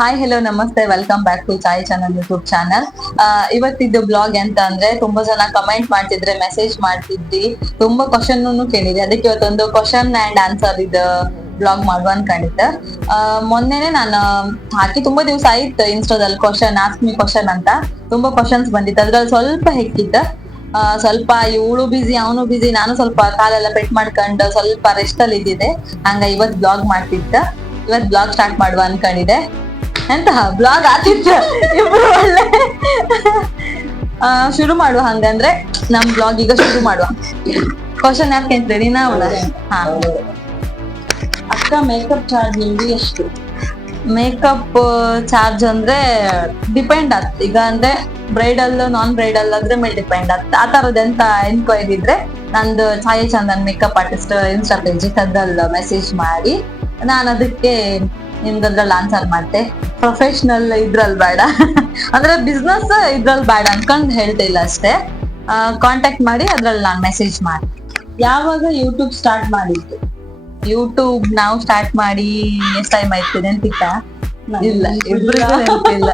Hi hello ನಮಸ್ತೆ, welcome back to chai channel YouTube channel. ಇವತ್ತಿದ್ದು blog ಎಂತ ಅಂದ್ರೆ, ತುಂಬಾ ಜನ ಕಮೆಂಟ್ ಮಾಡ್ತಿದ್ರೆ, ಮೆಸೇಜ್ ಮಾಡ್ತಿದ್ರಿ, ತುಂಬಾ ಕ್ವಶನ್ ಕೇಳಿದ್ರಿ. ಅದಕ್ಕೆ ಇವತ್ತೊಂದು ಕ್ವಶನ್ ಅಂಡ್ ಆನ್ಸರ್ ಇದು ಬ್ಲಾಗ್ ಮಾಡುವ ಅನ್ಕೊಂಡಿದ್ದೆ. ಮೊನ್ನೆನೆ ನಾನು ಹಾಕಿ ತುಂಬಾ ದಿವಸ ಆಯ್ತು ಇನ್ಸ್ಟಾದಲ್ಲಿ ಕ್ವಶನ್ ಆಸ್ಕ್ ಮಿ ಕ್ವಶನ್ ಅಂತ. ತುಂಬಾ ಕ್ವಶನ್ಸ್ ಬಂದಿತ್ತು, ಅದ್ರಲ್ಲಿ ಸ್ವಲ್ಪ ಹೆಕ್ಕಿತ್ತು. ಸ್ವಲ್ಪ ಇವಳು ಬಿಸಿ, ಅವನು ಬಿಸಿ, ನಾನು ಸ್ವಲ್ಪ ಕಾಲೆಲ್ಲ ಪೆಟ್ ಮಾಡ್ಕೊಂಡು ಸ್ವಲ್ಪ ರೆಸ್ಟ್ ಅಲ್ಲಿ ಇದ್ದಿದ್ದೆ. ಹಂಗ ಇವತ್ ಬ್ಲಾಗ್ ಬ್ಲಾಗ್ ಸ್ಟಾರ್ಟ್ ಮಾಡುವ ಅನ್ಕೊಂಡಿದೆ. ಎಂತ ಬ್ಲಾಗ್ ಆತಿತ್ತು ಇಬ್ರು ಒಳ್ಳೆ. ಶುರು ಮಾಡುವ ಹಂಗಂದ್ರೆ, ನಮ್ ಬ್ಲಾಗ್ ಈಗ ಶುರು ಮಾಡುವ. ಕ್ವಶನ್ ಯಾಕೆ ಅಂತ ನೀನಾ ಅವಳ? ಹಾ, ಅಕ್ಕ ಮೇಕಪ್ ಚಾರ್ಜ್ ನಿಮ್ಗೆ ಎಷ್ಟು? ಮೇಕಪ್ ಚಾರ್ಜ್ ಅಂದ್ರೆ ಡಿಪೆಂಡ್ ಆಗ್ತದೆ. ಈಗ ಅಂದ್ರೆ ಬ್ರೈಡಲ್ ನಾನ್ ಬ್ರೈಡಲ್ ಅದ್ರ ಮೇಲೆ ಡಿಪೆಂಡ್ ಆಗ್ತದೆ. ಆ ತರದ್ ಎಂತ ಎನ್ಕ್ವೈರಿ ಇದ್ರೆ ನಂದು ಛಾಯೆ Chandan makeup artist insta page ಅದ್ರಲ್ಲಿ ಮೆಸೇಜ್ ಮಾಡಿ ನಾನು ಅದಕ್ಕೆ ನಿಮ್ಗದ್ರಲ್ಲಿ ಆನ್ಸರ್ ಮಾಡ್ತೆ. ಪ್ರೊಫೆಷನಲ್ ಇದ್ರಲ್ಲಿ ಬೇಡ ಅಂದ್ರೆ ಬಿಸ್ನೆಸ್ ಇದ್ರಲ್ಲಿ ಬೇಡ ಅನ್ಕೊಂಡ್ ಹೇಳ್ತಿಲ್ಲ ಅಷ್ಟೇ. ಕಾಂಟ್ಯಾಕ್ಟ್ ಮಾಡಿ ಅದ್ರಲ್ಲಿ ನಾನು ಮೆಸೇಜ್ ಮಾಡಿ. ಯಾವಾಗ ಯೂಟ್ಯೂಬ್ ಸ್ಟಾರ್ಟ್ ಮಾಡಿದ್ದು? ಯೂಟ್ಯೂಬ್ ನಾವು ಸ್ಟಾರ್ಟ್ ಮಾಡಿ ಎಷ್ಟ್ ಟೈಮ್ ಆಯ್ತು ನೆನ್ಪಿತ್ತ? ಇಲ್ಲ, ಇಬ್ರಿಗೂ ನೆನಪಿಲ್ಲ.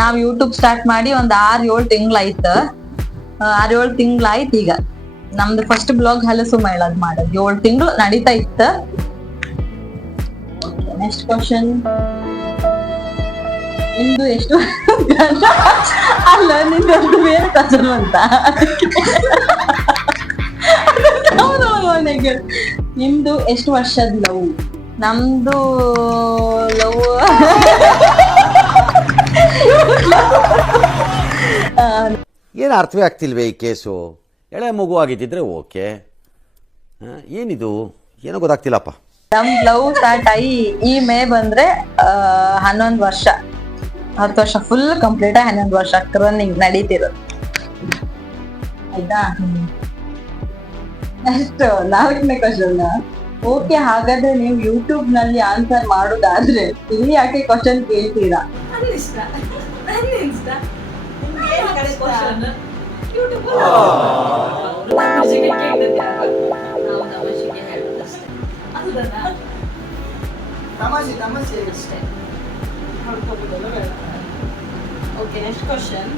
ನಾವ್ ಯೂಟ್ಯೂಬ್ ಸ್ಟಾರ್ಟ್ ಮಾಡಿ ಒಂದ್ 6-7 ತಿಂಗ್ಳಾಯ್ತು. 6-7 ತಿಂಗ್ಳಾಯ್ತು ಈಗ. ನಮ್ದು ಫಸ್ಟ್ ಬ್ಲಾಗ್ ಹಲಸು ಮೇಳದ್ ಮಾಡೋದು 7 ತಿಂಗಳು ನಡೀತಾ ಇತ್ತು. ನೆಕ್ಸ್ಟ್ ಕ್ವಶನ್, ನಿಮ್ದು ಎಷ್ಟು? ಅಲ್ಲ, ನಿಂದೊಂದು ಬೇರೆ ಕ್ವಶನ್ ಅಂತ. ನಿಮ್ದು ಎಷ್ಟು ವರ್ಷದ ಲವ್? ನಮ್ದು ಲವ್ ಏನು ಅರ್ಥವೇ ಆಗ್ತಿಲ್ವೇ ಈ ಕೇಸು? ಎಳೆ ಮಗು ಆಗಿದ್ದಿದ್ರೆ ಓಕೆ, ಏನಿದು ಏನೋ ಗೊತ್ತಾಗ್ತಿಲ್ಲಪ್ಪ. ನಮ್ ಲವ್ ಸ್ಟಾರ್ಟ್ ಆಗಿ ಈ ಮೇ ಬಂದ್ರೆ 11 ವರ್ಷ, 10 ವರ್ಷ ಫುಲ್ ಕಂಪ್ಲೀಟ್ ಆಗಿ 11 ವರ್ಷ ರನ್ನಿಂಗ್ ನಡೀತಿರೋದು. ಆಯ್ತಾ? ನೆಕ್ಸ್ಟ್ 4ನೇ ಕ್ವಶನ್. ಓಕೆ, ಹಾಗಾದ್ರೆ ನೀವು ಯೂಟ್ಯೂಬ್ ನಲ್ಲಿ ಆನ್ಸರ್ ಮಾಡೋದಾದ್ರೆ ಇಲ್ಲಿ ಯಾಕೆ ಕ್ವಶನ್ ಕೇಳ್ತೀರಾ? Okay, next question.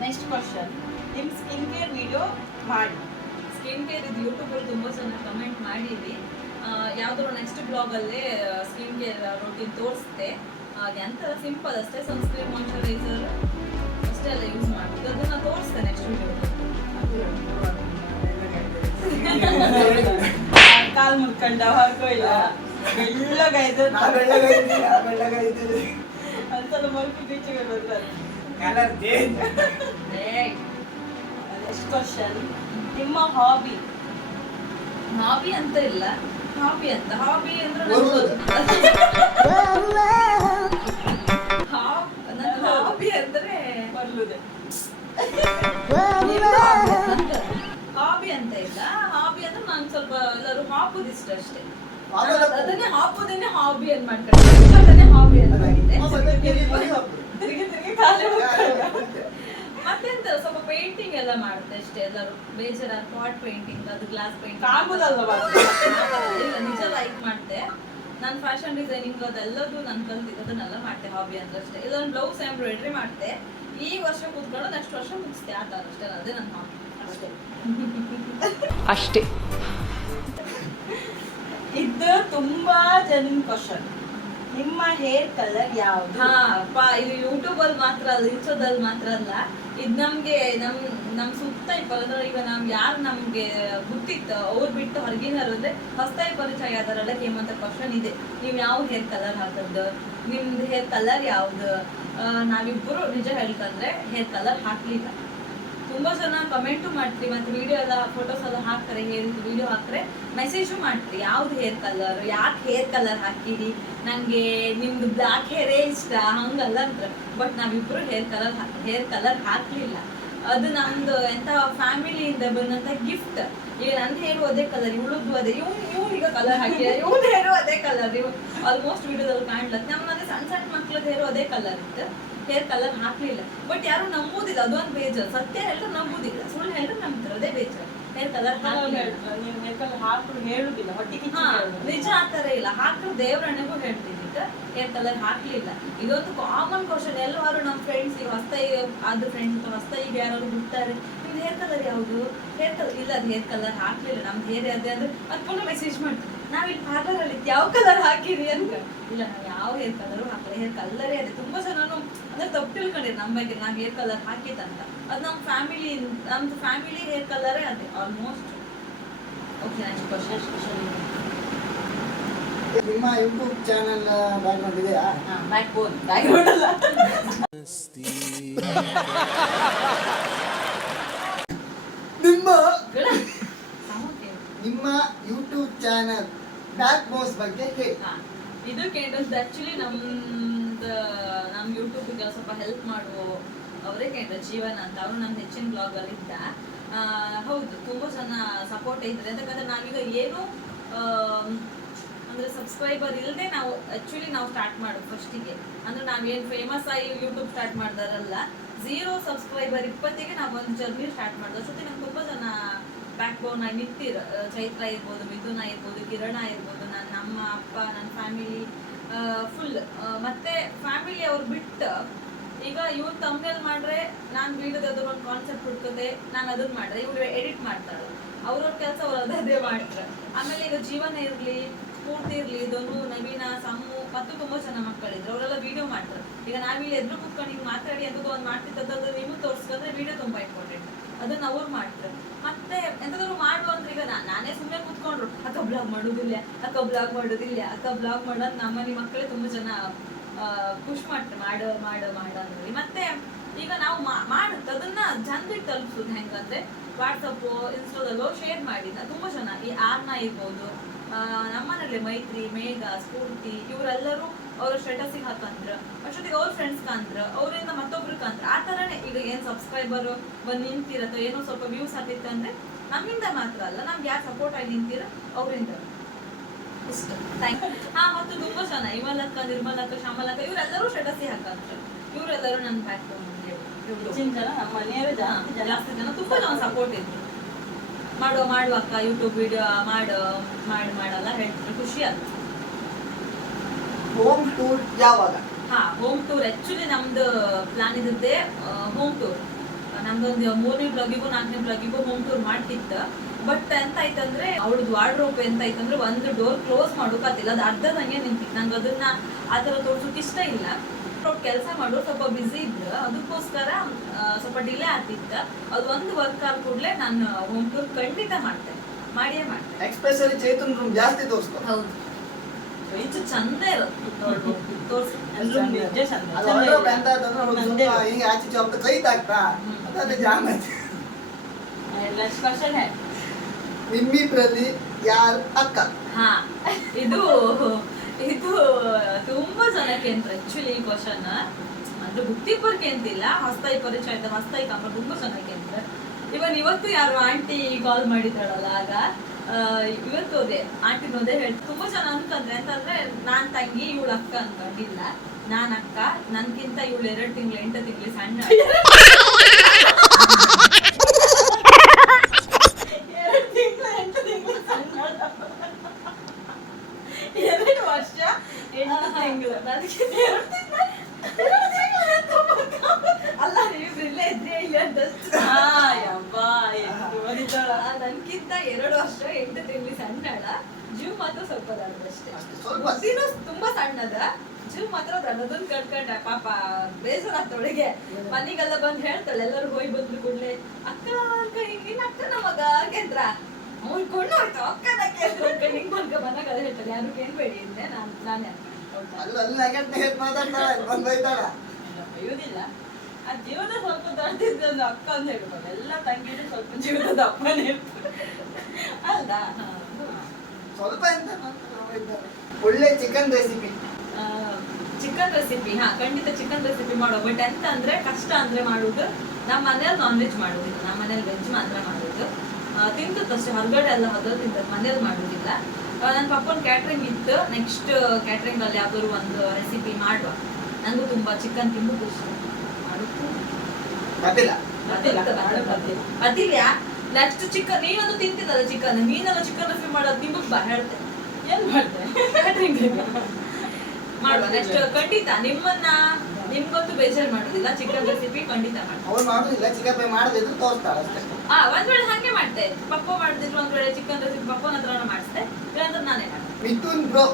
Next question, ನಿಮ್ ಸ್ಕಿನ್ ಕೇರ್ ವಿಡಿಯೋ ಮಾಡಿ. ಸ್ಕಿನ್ ಕೇರ್ ಇದು ಯೂಟ್ಯೂಬಲ್ಲಿ ತುಂಬ ಜನ ಕಮೆಂಟ್ ಮಾಡಿರಿ. ಯಾವುದಾದ್ರು ನೆಕ್ಸ್ಟ್ ಬ್ಲಾಗಲ್ಲೇ ಸ್ಕಿನ್ ಕೇರ್ ರೋಟೀನ್ ತೋರಿಸುತ್ತೆ. ಹಾಗೆ ಅಂತ ಸಿಂಪಲ್ ಅಷ್ಟೇ, ಸನ್ಸ್ಕ್ರೀನ್, ಮಾಯ್ಶ್ಚರೈಸರ್ ಅಷ್ಟೇ ಎಲ್ಲ ಯೂಸ್ ಮಾಡ್ತೀವಿ. ಅದನ್ನು ತೋರಿಸ್ತೇನೆ ನೆಕ್ಸ್ಟ್ ವಿಡಿಯೋ. ಕಾಲ್ ಮುಟ್ಕೊಂಡ ಹಾಕೋ ಇಲ್ಲ ಬೆಳ್ಳಗಾಯ್ತು ಅಂತಲ್ಲ ಮಲ್ಕು ಬೀಚಿಗೆ ಬರ್ತಾರೆ. ನೆಕ್ಸ್ಟ್ ಕ್ವಶನ್, ನಿಮ್ಮ ಹಾಬಿ? ಹಾಬಿ ಅಂತ ಇಲ್ಲ, ಹಾಬಿ ಅಂದ್ರೆ ನನ್ನ ಹಾಬಿ ಅಂದ್ರೆ ಬರ್ಲುದೆ. ಹಾಬಿ ಅಂತ ಇಲ್ಲ. ಹಾಬಿ ಅಂದ್ರೆ ನಾನು ಸ್ವಲ್ಪ ಎಲ್ಲರೂ ಹಾಕೋದು ಇಷ್ಟ ಅಷ್ಟೇ. ಅದನ್ನೇ ಹಾಕೋದನ್ನೇ ಹಾಬಿ ಅಂತ ಮಾಡ್ಕೊಂಡೆ, ಅದನ್ನೇ ಹಾಬಿ ಅಂತ ಮಾಡಿದ್ದೆ. ತಿರುಗಿ ಖಾಲಿ ಮತ್ತೆಂತ ಸ್ವಲ್ಪ ಪೇಂಟಿಂಗ್ ಎಲ್ಲ ಮಾಡುತ್ತೆ ಅಷ್ಟೇ. ಎಲ್ಲರೂ ಬೇಜಾರ ಪಾಟ್ ಪೇಂಟಿಂಗ್, ಅದು ಗ್ಲಾಸ್ ಪೇಂಟಿಂಗ್ ನಿಜ ಲೈಕ್ ಮಾಡ್ತೆ. ನಾನು ಫ್ಯಾಷನ್ ಡಿಸೈನಿಂಗ್ ಅದೆಲ್ಲದು ನಾನು ಕಲ್ತಿದ್ದದನ್ನೆಲ್ಲ ಮಾಡ್ತೆ. ಹಾಬಿ ಅಂದ್ರೆ ಅಷ್ಟೇ. ಇಲ್ಲೊಂದು ಬ್ಲೌಸ್ ಎಂಬ್ರಾಯ್ಡ್ರಿ ಮಾಡ್ತೆ. ಈ ವರ್ಷ ಕೂತ್ಕೊಂಡು ನೆಕ್ಸ್ಟ್ ವರ್ಷ ಮುಗಿಸ್ತೆ, ಆ ಥರ ಅಷ್ಟೇ. ಅದೇ ನನ್ನ ಹಾಬಿ ಅಷ್ಟೇ. ಇದು ತುಂಬಾ ಜನ ಕ್ವಶನ್. ನಿಮ್ಮ ಹೇರ್ ಕಲರ್ ಯಾವುದು? ಹಾ ಅಪ್ಪ, ಇದು ಯೂಟ್ಯೂಬ್ ಅಲ್ಲಿ ಮಾತ್ರ ಅಲ್ಲ, ಇನ್ಸ್ಟಾದಲ್ಲಿ ಮಾತ್ರ ಅಲ್ಲ. ಇದು ನಮ್ಗೆ ನಮ್ ಸುತ್ತ ಅಂದ್ರೆ ಈಗ ಯಾರು ನಮ್ಗೆ ಗೊತ್ತಿತ್ತು ಅವ್ರು ಬಿಟ್ಟು ಹೊರಗಿನರು ಅಂದ್ರೆ ಹೊಸದಾಗಿ ಪರಿಚಯ ಆದಾರಲ್ಲ ಕೇಮಂತ ಕ್ವಶನ್ ಇದೆ. ನೀವ್ ಯಾವ ಹೇರ್ ಕಲರ್ ಹಾಕದ್ದು, ನಿಮ್ದು ಹೇರ್ ಕಲರ್ ಯಾವ್ದು? ನಾವಿಬ್ಬರು ನಿಜ ಹೇಳ್ತಂದ್ರೆ ಹೇರ್ ಕಲರ್ ಹಾಕ್ಲಿಲ್ಲ. ತುಂಬಾ ಜನ ಕಮೆಂಟು ಮಾಡ್ತೀವಿ, ಮತ್ತೆ ವಿಡಿಯೋ ಎಲ್ಲ ಫೋಟೋಸ್ ಎಲ್ಲ ಹಾಕ್ತಾರೆ, ಹೇರ್ ವಿಡಿಯೋ ಹಾಕ್ತಾರೆ, ಮೆಸೇಜು ಮಾಡ್ತೀವಿ ಯಾವ್ದು ಹೇರ್ ಕಲರ್, ಯಾಕೆ ಹೇರ್ ಕಲರ್ ಹಾಕಿರಿ, ನಂಗೆ ನಿಮ್ದು ಬ್ಲಾಕ್ ಹೇರೇ ಇಷ್ಟ ಹಂಗಲ್ಲ ಅಂತ. ಬಟ್ ನಾವಿಬ್ರು ಹೇರ್ ಕಲರ್ ಹಾಕ್ಲಿಲ್ಲ. ಅದು ನಮ್ದು ಎಂತ ಫ್ಯಾಮಿಲಿಯಿಂದ ಬಂದಂತ ಗಿಫ್ಟ್. ಈಗ ನನ್ ಹೇರು ಅದೇ ಕಲರ್, ಇವಳದ್ದು ಅದೇ, ಇವ್ನಿಗ ಕಲರ್ ಹಾಕಿ, ಇವ್ನ ಹೇರು ಅದೇ ಕಲರ್. ಇವ್ ಆಲ್ಮೋಸ್ಟ್ ವಿಡಿಯೋದಲ್ಲಿ ಕಾಣ್ಲತ್. ನಮ್ಮ ಮನೆ ಸಣ್ಣ ಸಣ್ಣ ಮಕ್ಳದ್ದು ಹೇರು ಅದೇ ಕಲರ್ ಇತ್ತು, ಹೇರ್ ಕಲರ್ ಹಾಕ್ಲಿಲ್ಲ. ಬಟ್ ಯಾರು ನಂಬುದಿಲ್ಲ, ಅದೊಂದು ಬೇಜಾರು. ಸತ್ಯ ಹೇಳಿದ್ರೆ ನಂಬುದಿಲ್ಲ, ಸುಳ್ಳು ಹೇಳಿದ್ರೆ ನಂಬ್ತಾರೆ, ಅದೇ ಬೇಜಾರು. ಹೇರ್ ಕಲರ್ ಹಾಕೊಂಡು ಹೇಳುದಿಲ್ಲ, ಹೊಟ್ಟಿಗೆ ನಿಜ ಆತರ ಇಲ್ಲ. ಹಾಕ್ರು ದೇವ್ರಣ್ಣಗೂ ಹೇಳ್ತೀನಿ, ಹೇರ್ ಕಲರ್ ಹಾಕ್ಲಿಲ್ಲ. ಇದೊಂದು ಕಾಮನ್ ಕ್ವಶನ್. ಎಲ್ಲರೂ ನಮ್ಮ ಫ್ರೆಂಡ್ಸ್ ಈಗ ಹೊಸ್ತಾಗಿ ಆದ ಫ್ರೆಂಡ್ಸ್ ಹೊಸ್ತಾಗಿ ಯಾರು ಬಿಡ್ತಾರೆ, ನಿಮ್ದು ಹೇರ್ ಕಲರ್ ಯಾವುದು, ಹೇರ್ ಕಲರ್ ಇಲ್ಲ, ಅದು ಹೇರ್ ಕಲರ್ ಹಾಕ್ಲಿಲ್ಲ, ನಮ್ದು ಹೇರ್ ಅದೇ ಅಂದ್ರೆ ಅದು ಪುನಃ ಮೆಸೇಜ್ ಮಾಡ್ತೀವಿ, ನಾವಿಲ್ಲಿ ಪಾರ್ಲರ್ ಅಲ್ಲಿ ಯಾವ ಕಲರ್ ಹಾಕಿರಿ ಅಂತ. ಇಲ್ಲ, ನಾವು ಯಾವ ಹೇರ್ ಕಲರು ಹಾಕಲ್ಲ, ಹೇರ್ ಕಲರೇ ಅದೇ. ತುಂಬಾ ಜನನು ಅಂದ್ರೆ ತಪ್ಪು ತಿಳ್ಕೊಂಡಿರಿ ನಮ್ಮ ಬಗ್ಗೆ, ನಾವು ಹೇರ್ ಕಲರ್ ಹಾಕಿದಂತ. ಅದು ನಮ್ದು ಫ್ಯಾಮಿಲಿ ಹೇರ್ ಕಲರೇ ಅದೇ ಆಲ್ಮೋಸ್ಟ್. Okay, next question. ನಿಮ್ಮ ಯೂಟ್ಯೂಬ್ ಚಾನಲ್ ಬ್ಯಾಕ್ಗ್ರೌಂಡ್ ಇದೆಯಾ? ಬ್ಯಾಕ್ಗ್ರೌಂಡ್ ಅಲ್ಲ, ನಿಮ್ಮ ಯೂಟ್ಯೂಬ್ ಚಾನಲ್ ಬ್ಯಾಕ್ ಬೋನ್ಸ್ ಬಗ್ಗೆ ಹೇಳಿ. ಇದು ಕೇಳಿದ್ದು ಆಕ್ಚುಲಿ ನಮ್ ಯೂಟ್ಯೂಬ್ ಸ್ವಲ್ಪ ಹೆಲ್ಪ್ ಮಾಡುವ ಅವರೇ ಕೇಳಿದ್ರು, ಜೀವನ ಅಂತ. ಅವರು ನನ್ನ ಹೆಚ್ಚಿನ ಬ್ಲಾಗ್ ಅಲ್ಲಿ ಇದ್ದ. ಹೌದು, ತುಂಬಾ ಜನ ಸಪೋರ್ಟ್ ಇದ್ರೆ. ಯಾಕಂದ್ರೆ ನಾವೀಗ ಏನು ಅಂದ್ರೆ ಸಬ್ಸ್ಕ್ರೈಬರ್ ಇಲ್ಲದೆ ನಾವು ಸ್ಟಾರ್ಟ್ ಮಾಡೋದು ಫಸ್ಟಿಗೆ. ಅಂದ್ರೆ ನಾವೇನು ಫೇಮಸ್ ಆಗಿ ಯೂಟ್ಯೂಬ್ ಸ್ಟಾರ್ಟ್ ಮಾಡ್ದಾರಲ್ಲ, 0 ಸಬ್ಸ್ಕ್ರೈಬರ್ 20ಗೆ ನಾವು ಒಂದು ಜರ್ನಿ ಸ್ಟಾರ್ಟ್ ಮಾಡಿದ್ವಿ. ಅಷ್ಟೊತ್ತಿ ನಮ್ಗೆ ತುಂಬಾ ಜನ ಬ್ಯಾಕ್ ಬೋನ್ ಆಗಿ ನಿಂತಿರ. ಚೈತ್ರ ಇರ್ಬೋದು, ಮಿಥುನ ಇರ್ಬೋದು, ಕಿರಣ ಇರ್ಬೋದು, ನಮ್ಮ ಅಪ್ಪ, ನನ್ನ ಫ್ಯಾಮಿಲಿ ಫುಲ್. ಮತ್ತೆ ಫ್ಯಾಮಿಲಿ ಅವ್ರು ಬಿಟ್ಟು ಈಗ ಇವ್ರು ತಮ್ನೇಲ್ ಮಾಡ್ರೆ ನಾನು ವಿಡಿಯೋದ ಒಂದು ಕಾನ್ಸೆಪ್ಟ್ ಹುಡ್ಕೋದೆ, ನಾನು ಅದನ್ನ ಮಾಡ್ರೆ ಇವ್ರು ಎಡಿಟ್ ಮಾಡ್ತಾಳೆ. ಅವ್ರವ್ರ ಕೆಲಸ ಅವ್ರು ಅದೇ ಮಾಡ್ತಾರೆ. ಆಮೇಲೆ ಈಗ ಜೀವನ ಇರ್ಲಿ, ಪೂರ್ತಿ ಇರ್ಲಿ, ಇದೊಂದು ನವೀನ, ಸಮ್ಮು ಮತ್ತು ತುಂಬಾ ಜನ ಮಕ್ಕಳಿದ್ರು, ಅವರೆಲ್ಲ ವಿಡಿಯೋ ಮಾಡ್ತಾರೆ. ಈಗ ನಾವಿಲ್ಲಿ ಎದುರು ಕುತ್ಕೊಂಡು ಹಿಂಗೆ ಮಾತಾಡಿ ಎಂತದ್ದು ಒಂದು ಮಾಡ್ತಿದ್ದದ್ದು ನಿಮಗೆ ತೋರಿಸ್ಕೊಂಡ್ರೆ ವಿಡಿಯೋ ತುಂಬಾ ಇಂಪಾರ್ಟೆಂಟ್. ಅದನ್ನ ಅವ್ರು ಮಾಡ್ತಾರೆ. ಮತ್ತೆ ಎಂತದ್ರು ಮಾಡುವ ಅಂದ್ರೆ ಈಗ ನಾನೇ ಸುಮ್ಮನೆ ಕೂತ್ಕೊಂಡ್ರು, ಅಕ್ಕ ಬ್ಲಾಗ್ ಮಾಡೋದಿಲ್ಲ, ಅಕ್ಕ ಬ್ಲಾಗ್ ಮಾಡೋದು ನಮ್ಮನೆ ಮಕ್ಕಳೇ ತುಂಬಾ ಜನ ಪುಷ್ ಮಾಡ್ತಾರೆ, ಮಾಡು ಅಂದ್ರೆ. ಮತ್ತೆ ಈಗ ನಾವು ಮಾಡುತ್ತೆ ಅದನ್ನ ಜನರಿಗೆ ತಲುಪಿಸೋದು ಹೆಂಗಂದ್ರೆ ವಾಟ್ಸಪ್, ಇನ್ಸ್ಟಾದಲ್ಲೋ ಶೇರ್ ಮಾಡಿ. ತುಂಬಾ ಜನ ಈ ಆರ್ನ ಇರ್ಬೋದು, ನಮ್ಮನೇಲಿ ಮೈತ್ರಿ, ಮೇಘ, ಸ್ಫೂರ್ತಿ, ಇವರೆಲ್ಲರೂ ಅವ್ರ ಸ್ಟೇಟಸ್ಗೆ ಹಾಕಂದ್ರ, ಅಷ್ಟೊತ್ತಿಗೆ ಅವ್ರ ಫ್ರೆಂಡ್ಸ್ ಕಾಂತ್ರ, ಅವರಿಂದ ಮತ್ತೊಬ್ರು ಕಾಂತ್ರ. ಆ ತರನೇ ಈಗ ಏನ್ ಸಬ್ಸ್ಕ್ರೈಬರ್ ಬಂದು ನಿಂತಿರತ್ತೋ, ಏನೋ ಸ್ವಲ್ಪ ವ್ಯೂಸ್ ಹಾಕಿತ್ತು ಅಂದ್ರೆ ನಮ್ಮಿಂದ ಮಾತ್ರ ಅಲ್ಲ, ನಮ್ಗೆ ಯಾರು ಸಪೋರ್ಟ್ ಆಗಿ ನಿಂತಿರ ಅವರಿಂದ. ಇಷ್ಟ, ಥ್ಯಾಂಕ್ ಯು. ಮತ್ತು ತುಂಬಾ ಜನ ಇಮಲಕ್ಕ, ನಿರ್ಮಲಕ್ಕ, ಶ್ಯಾಮಲಕ್ಕ, ಇವರೆಲ್ಲರೂ ಸ್ಟೇಟಸ್ಗೆ ಹಾಕಂತ್ರ. ಇವರೆಲ್ಲರೂ ನನ್ನ ಬ್ಯಾಕ್ ಬೋನ್. ನಮ್ಮ ಮನೆಯವರು ಜಾಸ್ತಿ ಜನ ತುಂಬಾ ಜನ ಸಪೋರ್ಟ್ ಇದ್ರು. ಮಾಡುವ ಅಕ್ಕ ಯೂಟ್ಯೂಬ್ ವಿಡಿಯೋ ಮಾಡಲ್ಲ ಹೇಳ್ತಾರೆ, ಖುಷಿ ಆಯ್ತು. ಹೋಮ್ ಟೂರ್ ಯಾವಾಗ? ಹೋಮ್ ಟೂರ್ ಆಕ್ಚುಲಿ ನಮ್ದು ಪ್ಲಾನ್ ಇದ್ದದ್ದೇ ಹೋಮ್ ಟೂರ್. ನಮ್ದೊಂದು 3ನೇ ಬ್ಲಾಗಿಗೂ 4ನೇ ಬ್ಲಾಗಿಗೂ ಹೋಮ್ ಟೂರ್ ಮಾಡ್ತಿತ್ತು. ಬಟ್ ಎಂತ ಆಯ್ತಂದ್ರೆ ಅವಳದ್ ವಾರ್ಡ್ರೋಬ್ ಎಂತ ಆಯ್ತಂದ್ರೆ ಒಂದು ಡೋರ್ ಕ್ಲೋಸ್ ಮಾಡೋಕಾತಿಲ್ಲ, ಅದು ಅರ್ಧದಂಗೆ ನಿಂತಿತ್ತು. ನಂಗೆ ಅದನ್ನ ಆ ತರ ತೋರ್ಸೋಕೆ ಇಷ್ಟ ಇಲ್ಲ. ಕೆಲಸ ಮಾಡೋರು ಸ್ವಲ್ಪ ಬಿಸಿ ಇದ್ರು, ಅದಕ್ಕೋಸ್ಕರ ಸ್ವಲ್ಪ ಡಿಲೇ ಆಗ್ತಿತ್ತು. ಅದು ಒಂದು ವರ್ಕ್ ಆದ ಕೂಡಲೇ ನಾನು ಹೋಮ್ ಟೂರ್ ಖಂಡಿತ ಮಾಡಿಯೇ ಮಾಡ್ತೇನೆ. ಎಕ್ಸ್ಪೆಷಲಿ ಚೈತನ್ ರೂಮ್ ಜಾಸ್ತಿ ತೋರಿಸ್ಕೊ. ಹೌದು, ಹೆಚ್ಚು ಚಂದ ಇರುತ್ತೆ ತೋರ್ಸಿ. ಅದು ವಾರ್ಡ್ರೋಬ್ ಎಂತ ಅಂತಂದ್ರೆ ಒಂದು ಸ್ವಲ್ಪ ಹಿಂಗೆ ಆಚೆ ಚೌಕ ಕೈ ತಾಕ್ತಾ ಅದಾದ್ರೆ ಜಾಮ್ ಐತೆ. ನಿಮ್ಮಿಬ್ರಲ್ಲಿ ಯಾರು ಅಕ್ಕ? ಇದು ತುಂಬಾ ಜನಕ್ಕೆ ಅಂತ ಆಕ್ಚುಲಿ ಈ ಕ್ವಶನ್. ಅಂದ್ರೆ ಬುಕ್ತಿಪರ್ಗೆ ಅಂತಿಲ್ಲ, ಹೊಸ್ತಾಯಿ ಪರಿಚಯ ಆಯ್ತಾ, ಹೊಸ್ತಾಯಿ ಕಂಬ ತುಂಬಾ ಜನಕ್ಕೆ ಅಂತ. ಇವತ್ತು ಯಾರು ಆಂಟಿ ಕಾಲ್ ಮಾಡಿದ್ದಾಳಲ್ಲ, ಆಗ ಇವತ್ತು ಅದೇ ಆಂಟಿನೋದೇ ಹೇಳಿ ತುಂಬಾ ಜನ ಅನ್ಕಂದ್ರೆ ಅಂತಂದ್ರೆ ನಾನ್ ತಂಗಿ ಇವಳು ಅಕ್ಕ ಅನ್ಕೊಂಡಿಲ್ಲ. ನಾನ್ ಅಕ್ಕ, ನನ್ಗಿಂತ ಇವಳು 2 ತಿಂಗಳು 8 ತಿಂಗಳು ಸಣ್ಣ. 2 ವರ್ಷ 8 ತಿಂಗಳು ಅಲ್ಲ, ನೀವು ಇಲ್ಲೇ ಇದ್ರೆ ಇಲ್ಲ ನನ್ಕಿಂತ 2 ವರ್ಷ 8 ತಿಂಗಳು ಸಣ್ಣಳ. ಜೀವ್ ಮಾತ್ರ ಸ್ವಲ್ಪ ದೊಡ್ಡದಷ್ಟೇ, ತುಂಬಾ ಸಣ್ಣದ. ಜೀವ್ ಮಾತ್ರ ದೊಡ್ಡದೊಂದು ಕಟ್ಕೊಂಡ. ಪಾಪ ಬೇಜಾರಾಗ್ತೊಳಗೆ. ಮನೆಗೆಲ್ಲ ಬಂದು ಹೇಳ್ತಾಳೆ, ಎಲ್ಲರೂ ಹೋಗಿ ಬಂದ್ರು ಕೂಡ್ಲೆ ಅಕ್ಕ ಅಂತ ಹಿಂಗಿನ ಅಕ್ಕ ನಮಗ ಕೇಂದ್ರ ಕೊಂಡು ಹೋಯ್ತು ಅಕ್ಕನ ಕೇಂದ್ರ ಹಿಂಗ್ ಬಂದ್ಕ ಬಂದಾಗ ಅದು ಹೇಳ್ತಾಳೆ, ಯಾರು ಕೇಳ್ಬೇಡಿ ಅಂದ್ರೆ ನಾನೇ ಅಯ್ಯೋದಿಲ್ಲ. ಆ ಜೀವನ ಸ್ವಲ್ಪ ದೊಡ್ಡದಿದ್ದು ಅಕ್ಕ ಅಂತ ಹೇಳ್ಬೋದು. ಎಲ್ಲ ತಂಗಿದ್ರೆ ಸ್ವಲ್ಪ ಜೀವನದ ಅಪ್ಪನೇ ಇರ್ತಾರೆ ಅಲ್ದಾ? ಸ್ವಲ್ಪ ಒಳ್ಳೆ ಚಿಕನ್ ರೆಸಿಪಿ. ಖಂಡಿತ ಚಿಕನ್ ರೆಸಿಪಿ ಮಾಡೋ. ಬಟ್ ಎಂತ ಅಂದ್ರೆ ಕಷ್ಟ ಅಂದ್ರೆ ಮಾಡುದು ನಮ್ಮ ಮನೇಲಿ ನಾನ್ ವೆಜ್ ಮಾಡೋದಿಲ್ಲ, ನಮ್ಮ ಮನೇಲಿ ವೆಜ್ ಮಾತ್ರ ಮಾಡೋದು. ತಿಂತದಷ್ಟೇ, ಹೊರಗಡೆ ಎಲ್ಲ ಹೋದ್ರೆ ತಿಂತದ್ದು, ಮನೇಲಿ ಮಾಡೋದಿಲ್ಲ. ನನ್ನ ಪಪ್ಪನ ಕ್ಯಾಟ್ರಿಂಗ್ ಇತ್ತು. ನೆಕ್ಸ್ಟ್ ಕ್ಯಾಟ್ರಿಂಗ್ ಅಲ್ಲಿ ಯಾವ್ದಾದ್ರು ಒಂದು ರೆಸಿಪಿ ಮಾಡುವ. ನನಗೂ ತುಂಬಾ ಚಿಕನ್ ತಿನ್ನೋದು ಇಷ್ಟ. ಅದಿಲ್ಲ ನೆಕ್ಸ್ಟ್ ಚಿಕನ್, ನೀನೊಂದು ತಿಂತಿದ್ದಲ್ಲ ಚಿಕನ್, ನೀನೆಲ್ಲ ಚಿಕನ್ ರೆಸಿಪಿ ಮಾಡೋದು ನಿಮಗೆ ಬಾ ಹೇಳ್ತೆ. ಏನ್ ಮಾಡ್ತೆ ಕ್ಯಾಟ್ರಿಂಗ್ ಮಾಡುವ ನೆಕ್ಸ್ಟ್ ಖಂಡಿತ. ನಿಮ್ಗಂತೂ ಬೇಜಾರು ಮಾಡೋದಿಲ್ಲ, ಚಿಕನ್ ರೆಸಿಪಿ ಖಂಡಿತ ಮಾಡ್ತಾರೆ. ಅವ್ರು ಮಾಡೋದಿಲ್ಲ, ಚಿಕನ್ ಫ್ರೈ ಮಾಡದಿದ್ರು ತೋರಿಸ್ತಾಳೆ ಅಷ್ಟೇ. ಒಂದ್ ವೇಳೆ ಹಂಗೆ ಮಾಡ್ತೆ, ಪಪ್ಪ ಮಾಡ್ತಿದ್ರು ಒಂದ್ ವೇಳೆ ಚಿಕನ್ ರೆಸಿಪಿ ಪಪ್ಪನ ಹತ್ರ ಮಾಡಿಸ್ತೆ, ಇಲ್ಲಾಂದ್ರೆ ನಾನೇ ಮಾಡ್ತೆ. ಮಿಥುನ್ ಬ್ರೋ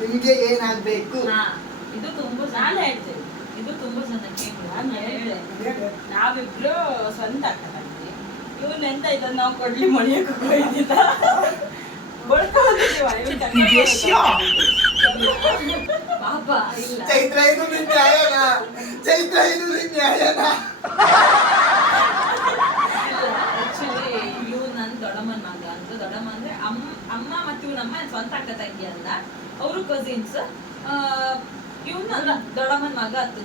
ನಿಮ್ಗೆ ಏನಾಗ್ಬೇಕು? ಇದು ತುಂಬಾ ನಾನು ಹೇಳ್ತೇನೆ, ಇದು ತುಂಬಾ ಜನಕ್ಕೆ ನಾನು ಹೇಳ್ದೆ ನಾವಿಬ್ರು ಸ್ವಂತ ಅಕ್ಕ ತಂಗಿ. ಇವ್ನ ಎಂತ ಇದ್ದ ನಾವು ಕೊಡ್ಲಿ ಮಣಿಯಕ್ಕೆ ಹೋಗಿದ್ದ ಪಾಪ ಇಲ್ಲ. ಚೈತ್ರ ಇದು ನಿನ್ ನ್ಯಾಯನ? ಚೈತ್ರ ಇದು ನಿನ್ ನ್ಯಾಯನ? ಆಕ್ಚುಲಿ ಇವ್ ನನ್ ದೊಡ್ಡಮ್ಮನ್ ಮಗ ಅಂತ. ದೊಡ್ಡಮ್ಮ ಅಂದ್ರೆ ಅಮ್ಮ ಮತ್ತೆ ಇವ್ನಮ್ಮ ಸ್ವಂತ ಅಕ್ಕ ತಂಗಿ ಅಲ್ಲ, ಅವರು ಕಸಿನ್ಸ್. ಇವ್ನ ದೊಡ್ಡಮ್ಮನ್ ಮಗ ಅಂತ.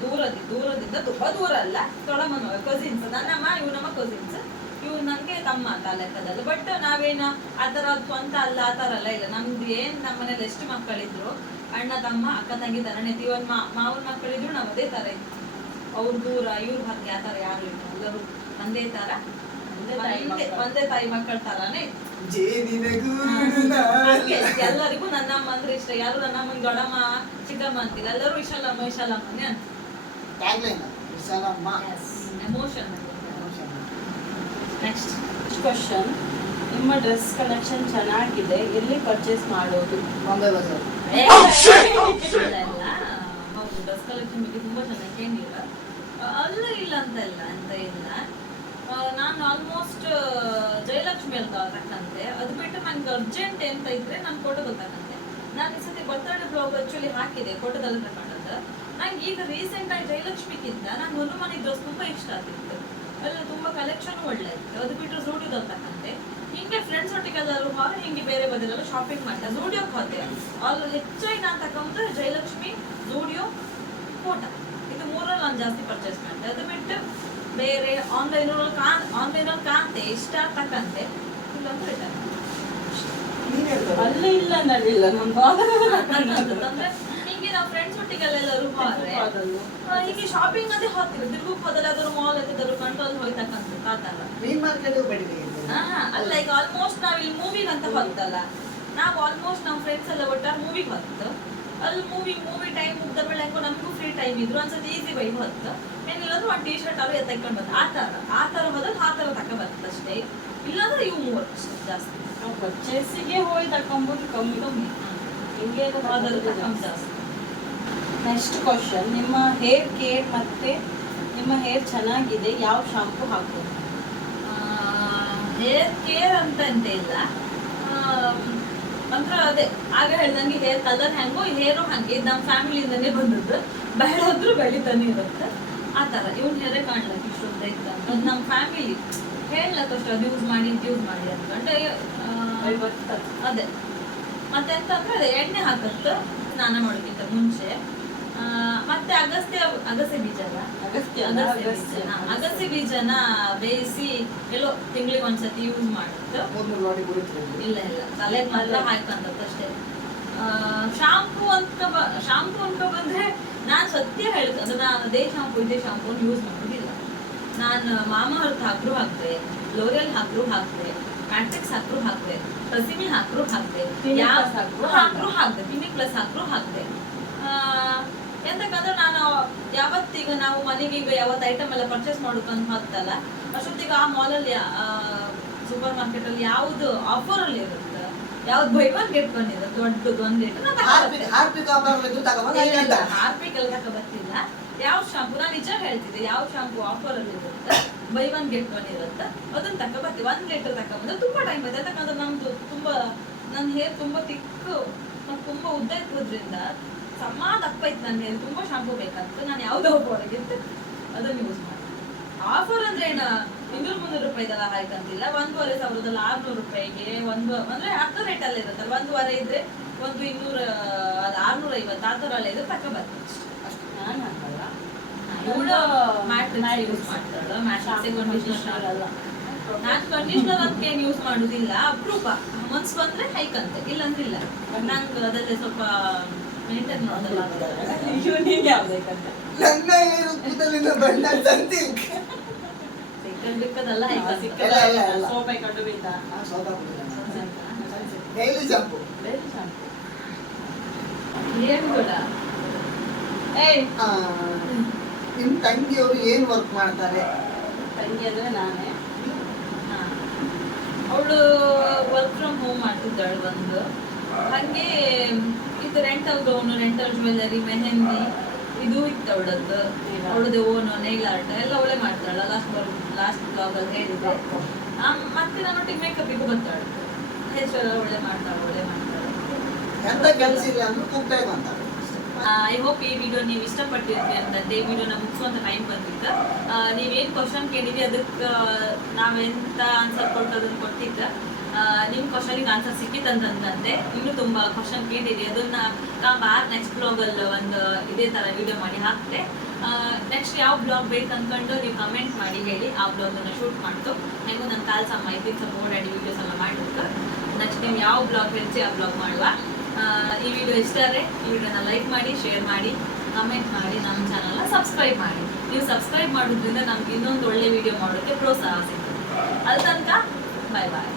ದೂರದಿಂದ ತುಂಬಾ ದೂರ ಅಲ್ಲ, ದೊಡ್ಡಮ್ಮನ್ ಮಗ ಕಸಿನ್ಸ್. ನನ್ನಮ್ಮ ಇವ್ನಮ್ಮ ಕಸಿನ್ಸ್. ಇವ್ ನನ್ಗೆ ತಮ್ಮ ಅಂತ ಲೆಕ್ಕದಲ್ಲ. ಬಟ್ ನಾವೇನ ಆತರ ಸ್ವಂತ ಅಲ್ಲ, ಆತರ ಎಲ್ಲ ಇಲ್ಲ. ನಮ್ದು ಏನ್ ನಮ್ಮ ಮನೇಲಿ ಎಷ್ಟು ಮಕ್ಕಳಿದ್ರು, ಅಣ್ಣ ತಮ್ಮ ಅಕ್ಕ ತಂಗಿ ತರನೇ ಇತ್ತು. ಇವನ್ ಮಾವನ್ ಮಕ್ಕಳಿದ್ರು ನಾವ್ ಅದೇ ತರ ಇತ್ತು. ಅವ್ರ ದೂರ ಇವ್ರ ಹಂಗೆ ಆತರ ಯಾರು ಇಲ್ಲ, ಎಲ್ಲರೂ ಒಂದೇ ತರ, ಒಂದೇ ತಾಯಿ ಮಕ್ಕಳ ತರಾನೇ ಇತ್ತು. ಹಂಗೆ ಎಲ್ಲರಿಗೂ ನನ್ನಮ್ಮ ಅಂದ್ರೆ ಇಷ್ಟ. ಯಾರು ನನ್ನಮ್ಮನ್ ದೊಡ್ಡಮ್ಮ ಚಿಕ್ಕಮ್ಮ ಅಂತಿಲ್ಲ, ಎಲ್ಲರೂ ವಿಶಾಲಮ್ಮನೇ ಅಂತ. ಎಮೋಷನ್. ನೆಕ್ಸ್ಟ್ ಕ್ವಶನ್, ನಿಮ್ಮ ಡ್ರೆಸ್ ಕಲೆಕ್ಷನ್ ಚೆನ್ನಾಗಿದೆ, ಎಲ್ಲಿ ಪರ್ಚೇಸ್ ಮಾಡೋದು? ಬಾಂಬೆ ಬಜಾರ್. ಇಲ್ಲ ಹೌದು, ಡ್ರೆಸ್ ಕಲೆಕ್ಷನ್ ಬಗ್ಗೆ ತುಂಬಾ ಚೆನ್ನಾಗಿ ಏನಿಲ್ಲ, ಅಲ್ಲ ಇಲ್ಲ ಅಂತ ಇಲ್ಲ. ನಾನು ಆಲ್ಮೋಸ್ಟ್ ಜಯಲಕ್ಷ್ಮಿ ಅಂತ ತಕ್ಕಂತೆ. ಅದು ಬಿಟ್ಟು ನಂಗೆ ಅರ್ಜೆಂಟ್ ಎಂತ ಇದ್ರೆ ನಾನು ಫೋಟೋದಲ್ಲಿ ತಕ್ಕಂತೆ. ನಾನು ಈ ಸತಿ ಬರ್ತಡೇ ಬ್ಲಾಗ್ ಆಕ್ಚುಲಿ ಹಾಕಿದೆ, ಫೋಟೋದಲ್ಲಿ ತಗೊಂಡದ್ದು. ನಂಗೆ ಈಗ ರೀಸೆಂಟ್ ಆಗಿ ಜಯಲಕ್ಷ್ಮಿಗಿಂತ ನಂಗೆ ಒಂದು ಮನೆ ಡ್ರೆಸ್ ತುಂಬಾ ಇಷ್ಟ ಆಗಿತ್ತು. ಅಲ್ಲಿ ತುಂಬಾ ಕಲೆಕ್ಷನ್ ಒಳ್ಳೆ ಇತ್ತು. ಅದು ಬಿಟ್ಟು ಝೂಡಿಯೋದಲ್ಲಿ ತಕ್ಕಂತೆ. ಹಿಂಗೆ ಫ್ರೆಂಡ್ಸ್ ಒಟ್ಟಿಗೆ ಎಲ್ಲರೂ ಹೋಗಿ ಹಿಂಗೆ ಬೇರೆ ಬದಲೆಲ್ಲ ಶಾಪಿಂಗ್ ಮಾಡ್ತಾರೆ. ಝೂಡಿಯೋಕ್ಕೆ ಹೋದೆ, ಅಲ್ಲಿ ಹೆಚ್ಚಾಗಿ ನಾನು ತಗೊಂಡ್ರೆ ಜಯಲಕ್ಷ್ಮಿ, ಝೂಡಿಯೋ, ಫೋಟೋ, ಇದು ಮೂರಲ್ಲಿ ನಾನು ಜಾಸ್ತಿ ಪರ್ಚೇಸ್ ಮಾಡ್ತೆ. ಅದು ಬಿಟ್ಟು ಬೇರೆ ಆನ್ಲೈನಲ್ಲಿ ಕಾಂತೆ ಇಷ್ಟ ತಕ್ಕಂತೆ, ಇಲ್ಲಂದ್ರೆ ಅಲ್ಲಿ ಇಲ್ಲ ನಡಿಲ್ಲ ನಮ್ಮ ಅಂದ್ರೆ ಹಿಂಗೆ ನಾವು ಫ್ರೆಂಡ್ಸ್ ಒಟ್ಟಿಗೆಲ್ಲ ಎಲ್ಲರೂ ಹೋದ್ರೆ ಹೀಗೆ ಶಾಪಿಂಗ್ ಅದೇ ಹೋಗ್ತೀವಿ. ತಿರುಗಕ್ಕೆ ಹೋದಲ್ಲಿ ಅದ್ರ ಮಾಲ್ ಎತ್ತಿದ್ರು ಕಂಟ್ರೋಲ್ ಹೋಯ್ತಕ್ಕಂತ ಆತರ. ಮೀನ್ ಮಾರ್ಕೆಟ್ ಬೇಡಿಕೆ ಅಲ್ಲ, ಈಗ ಆಲ್ಮೋಸ್ಟ್ ನಾವ್ ಇಲ್ಲಿ ಮೂವಿಗೆ ಅಂತ ಹೋಗ್ತಲ್ಲ, ನಾವು ಆಲ್ಮೋಸ್ಟ್ ನಮ್ಮ ಫ್ರೆಂಡ್ಸ್ ಎಲ್ಲ ಒಟ್ಟಾರೆ ಮೂವಿಗೆ ಹೋಗ್ತು. ಅಲ್ಲಿ ಮೂವಿ ಟೈಮ್ ಮುಗ್ದ ಮೇಲೆ ಹೆಂಗೋ ನಮಗೂ ಫ್ರೀ ಟೈಮ್ ಇದ್ರು ಅನ್ಸತ್ತೆ, ಈಸಿ ಬೈ ಹೊತ್ತು ಏನಿಲ್ಲಂದ್ರೆ ಒಂದು ಟೀ-ಶರ್ಟ್ ಅವ್ರು ಎತ್ತಕೊಂಡು ಬಂದು ಆ ತರ ಹೋದ್ರೆ ಆ ತರ ತಕ ಬರ್ತದೆ ಅಷ್ಟೇ. ಇಲ್ಲಾಂದ್ರೆ ಇವು ಮೂರು ಜಾಸ್ತಿ. ನಾವು ಪರ್ಚೇಸಿಗೆ ಹೋಗಿ ತಕೊಂಬೋದು ಕಮ್ಮಿ. ಹಿಂಗೆ ಜಾಸ್ತಿ. ನೆಕ್ಸ್ಟ್ ಕ್ವಶನ್, ನಿಮ್ಮ ಹೇರ್ ಕೇರ್ ಮತ್ತೆ ನಿಮ್ಮ ಹೇರ್ ಚೆನ್ನಾಗಿದೆ, ಯಾವ ಶಾಂಪು ಹಾಕೋದು? ಹೇರ್ ಕೇರ್ ಅಂತ ಇಲ್ಲ, ಅಂದ್ರೆ ಅದೇ ಆಗ ಹೇಳ್ದಂಗೆ ಹೇರ್ ಕಲರ್ ಹೆಂಗೋ ಹೇರು ಹಂಗೆ ನಮ್ಮ ಫ್ಯಾಮಿಲಿಯಿಂದನೇ ಬಂದದ್ದು. ಬೆಳೆದ್ರು ಬೆಳಿತಾನೆ ಇರುತ್ತೆ ಆ ತರ. ಇವ್ನ ಹೇರೇ ಕಾಣ್ಲಕ್ಕೆ ಇಷ್ಟೊಂದು ಇತ್ತು ಅಂತ ನಮ್ಮ ಫ್ಯಾಮಿಲಿ ಹೇಳಕ್ಕಷ್ಟು ಅದು ಯೂಸ್ ಮಾಡಿ ಅನ್ಕೊಂಡೆ. ಅದೇ ಮತ್ತೆ ಎಂತಂದ್ರೆ ಅದೇ ಎಣ್ಣೆ ಹಾಕತ್ತು ಸ್ನಾನ ಮಾಡೋಕ್ಕಿಂತ ಮುಂಚೆ. ಮತ್ತೆ ಅಗಸೆ ಬೀಜ ಅಲ್ಲ, ಅಗಸೆ ಬೀಜನ ಬೇಯಿಸಿ ಎಲ್ಲೋ ತಿಂಗಳಿಗೆ ಒಂದ್ಸತಿ ಯೂಸ್ ಮಾಡುತ್ತೆ. ಇಲ್ಲ ತಲೆ ಮಾತ್ರ ಹಾಕಂತದ್ದು ಅಷ್ಟೇ. ಶಾಂಪೂ ಅಂತ ಬಂದ್ರೆ ನಾನ್ ಸತ್ಯ ಹೇಳ್ತೆ, ಅಂದ್ರೆ ನಾನು ಅದೇ ಶಾಂಪೂ ಯೂಸ್ ಮಾಡೋದಿಲ್ಲ. ನಾನು ಮಾಮಾ ಅರ್ತ್ ಹಾಕ್ರು ಹಾಕ್ದೆ, ಲೋರಿಯಲ್ ಹಾಕ್ರು ಹಾಕ್ದೆ, ಮ್ಯಾಟ್ರಿಕ್ಸ್ ಹಾಕ್ರು ಹಾಕ್ದೆ, ಟ್ರೆಸಿಮಿ ಹಾಕ್ರು ಹಾಕ್ದೆ, ಕ್ಲಿನಿಕ್ ಪ್ಲಸ್ ಹಾಕ್ರು ಹಾಕ್ದೆ. ಎಂತಕ್ಕಂದ್ರೆ ನಾನು ಯಾವತ್ತೀಗ ನಾವು ಮನೆಗೆ ಈಗ ಯಾವತ್ತು ಐಟಮ್ ಎಲ್ಲ ಪರ್ಚೇಸ್ ಮಾಡೋಕಂತ ಹೋಗ್ತಲ್ಲ, ಅಷ್ಟೊತ್ತಿಗೆ ಆ ಮಾಲಲ್ಲಿ ಸೂಪರ್ ಮಾರ್ಕೆಟ್ ಅಲ್ಲಿ ಯಾವ್ದು ಆಫರ್ ಅಲ್ಲಿ ಇರುತ್ತೆ, ಯಾವ್ದು ಬೈ ಒನ್ ಗೆಟ್ ಒನ್ ಇರುತ್ತೆ ದೊಡ್ಡದು ಒಂದ್ ರೇಟ್ ಹಾರ್ಪಿಕ್ ಎಲ್ಲ ತಕ ಬರ್ತಿಲ್ಲ. ಯಾವ ಶಾಂಪು ನಾನು ನಿಜ ಹೇಳ್ತಿದ್ದೆ, ಯಾವ ಶಾಂಪು ಆಫರ್ ಅಲ್ಲಿ ಇರುತ್ತೆ ಬೈ ಒನ್ ಗೆಟ್ ಒನ್ ಇರುತ್ತೆ ಅದನ್ನ ತಕ ಬರ್ತೀವಿ. 1 ಲೀಟರ್ ತಕ ಬಂದ್ರೆ ತುಂಬಾ ಟೈಮ್ ಬರುತ್ತೆ. ಯಾಕಂದ್ರೆ ನಮ್ದು ತುಂಬಾ ನನ್ನ ಹೇರ್ ತುಂಬಾ ತಿಕ್ಕು ಮತ್ತು ತುಂಬಾ ಉದ್ದ ಇರೋದ್ರಿಂದ ದಪ್ಪ ಇತ್ತು ನನ್ನ ಹೇರ್. ತುಂಬಾ ಶಾಂಪು ಬೇಕಂತ ನಾನು ಯಾವ್ದೋ ಹೊರಗಿತ್ತು ಅದನ್ನ ಯೂಸ್ ಮಾಡಿ. ಆಫರ್ ಅಂದ್ರೆ ಏನ 200-300 ರೂಪಾಯಿದೆಲ್ಲ ಹಾಯ್ಕಂತಿಲ್ಲ, 1500 600 ರೂಪಾಯಿಗೆ ಅಂದ್ರೆ ಅರ್ಧ ರೇಟ್ ಅಲ್ಲೇ ಇರುತ್ತಲ್ಲ. 1.5 ಇದ್ರೆ 1 200 650 ಆ ಥರ ಎಲ್ಲ ಇದ್ರೆ ತಕ ಬರ್ತದೆ. ನಾನು ಹಾಕಲ್ಲ, ಇವಳು ಮ್ಯಾಟ್ರಿಕ್ಸ್ ಯೂಸ್ ಮಾಡ್ತಾಳು, ಮ್ಯಾಟ್ರಿಕ್ಸ್ ಕಂಡೀಷನರ್ ಅಲ್ಲ. ನಾನು ಕಂಡೀಷನರ್ ಅಂತ ಏನು ಯೂಸ್ ಮಾಡುದಿಲ್ಲ, ಅಪರೂಪ ಮನ್ಸ್ ಬಂದ್ರೆ ಹೈಕಂತೆ, ಇಲ್ಲಂತಿಲ್ಲ. ನಂಗೆ ಅದಲ್ಲೇ ಸ್ವಲ್ಪ ಮೇಂಟೈನ್ ಮಾಡೋದಲ್ಲ. ನೀನ್ ಯಾವ್ದಕ್ಕಂತ ನನ್ನ ಏನು ಕೂದಲಿನ ಬಣ್ಣ ಸಂತಿಲ್ಕ. ಸಿಕ್ಕದಲ್ಲ ಹೈಕ ಸೋಪ್ ಹಾಕೊಂಡು ಬೀಳ್ತಾ ಡೈಲಿ ಶಾಂಪು. ಏನ್ ಕೂಡ ಏಯ್ ನಿಮ್ ತಂಗಿಯವರು ಏನ್ ವರ್ಕ್ ಮಾಡ್ತಾರೆ? ತಂಗಿ ಅಂದ್ರೆ ನಾನೇ. ಅವಳು ವರ್ಕ್ ಫ್ರಮ್ ಹೋಮ್ ಮಾಡ್ತಿದ್ದಾಳು ಒಂದು. ಹಾಗೆ ಇದು rental gown, rental jewellery, mehndi ಇದು ಇತ್ತು ಅವಳದ್ದು. ಅವಳದ್ದು ಓನು ನೈಲ್ ಆರ್ಟ್ ಎಲ್ಲ ಅವಳೇ ಮಾಡ್ತಾಳ. ಲಾಸ್ಟ್ ಬ್ಲಾಗಲ್ಲಿ ಹೇಳಿದೆ. ಮತ್ತೆ ನನ್ನೊಟ್ಟಿಗೆ ಮೇಕಪ್ಪಿಗೂ ಬರ್ತಾಳೆ. ಹೇರ್ ಸ್ಟೈಲ್ ಒಳ್ಳೆ ಮಾಡ್ತಾಳೆ. ಎಂತ ಕೆಲಸ ಇಲ್ಲ ಅಂದ್ರೆ ಕೂಗ್ತಾ ಬಂತಾರೆ. ಐ ಹೋಪ್ ಈ ವಿಡಿಯೋ ನೀವು ಇಷ್ಟಪಟ್ಟಿರ್ತೀರಿ ಅಂತಂದೆ. ಈ ವಿಡಿಯೋನ ಮುಗಿಸುವಂತ ಟೈಮ್ ಬಂದಿತ್ತು. ನೀವೇನು ಕ್ವಶನ್ ಕೇಳಿದ್ರಿ ಅದಕ್ಕೆ ನಾವೆಂತ ಆನ್ಸರ್ ಕೊಟ್ಟದನ್ನು ಕೊಟ್ಟಿದ್ದ. ನಿಮ್ಮ ಕ್ವಶನಿಗೆ ಆನ್ಸರ್ ಸಿಕ್ಕಿತ್ತಂತಂದೆ. ಇನ್ನೂ ತುಂಬ ಕ್ವಶನ್ ಕೇಳಿದ್ರಿ, ಅದನ್ನ ನೆಕ್ಸ್ಟ್ ಬ್ಲಾಗಲ್ಲಿ ಒಂದು ಇದೇ ಥರ ವಿಡಿಯೋ ಮಾಡಿ ಹಾಕ್ತೆ. ನೆಕ್ಸ್ಟ್ ಯಾವ ಬ್ಲಾಗ್ ಬೇಕು ಅಂದ್ಕೊಂಡು ನೀವು ಕಮೆಂಟ್ ಮಾಡಿ ಹೇಳಿ, ಆ ಬ್ಲಾಗನ್ನು ಶೂಟ್ ಮಾಡ್ತು. ಹೆಂಗೂ ನನ್ನ ಕಾಲ್ಸಮ್ಮ ಇದಕ್ಕೆ ಸ್ವಲ್ಪ ಓಡಾಡಿ ವೀಡಿಯೋಸ್ ಎಲ್ಲ ಮಾಡಿಬಿಟ್ಟು ನೆಕ್ಸ್ಟ್ ನೀವು ಯಾವ ಬ್ಲಾಗ್ ಹೇಳ್ತಿ ಆ ಬ್ಲಾಗ್ ಮಾಡುವ. ಈ ವಿಡಿಯೋ ಇಷ್ಟ ಆದರೆ ಈ ವಿಡಿಯೋನ ಲೈಕ್ ಮಾಡಿ, ಶೇರ್ ಮಾಡಿ, ಕಮೆಂಟ್ ಮಾಡಿ, ನಮ್ಮ ಚಾನಲ್ನ ಸಬ್ಸ್ಕ್ರೈಬ್ ಮಾಡಿ. ನೀವು ಸಬ್ಸ್ಕ್ರೈಬ್ ಮಾಡೋದ್ರಿಂದ ನಮ್ಗೆ ಇನ್ನೊಂದು ಒಳ್ಳೆ ವಿಡಿಯೋ ಮಾಡೋಕ್ಕೆ ಪ್ರೋತ್ಸಾಹ ಸಿಗ್ತದೆ. ಅಲ್ಲಿ ತನಕ ಬಾಯ್ ಬಾಯ್.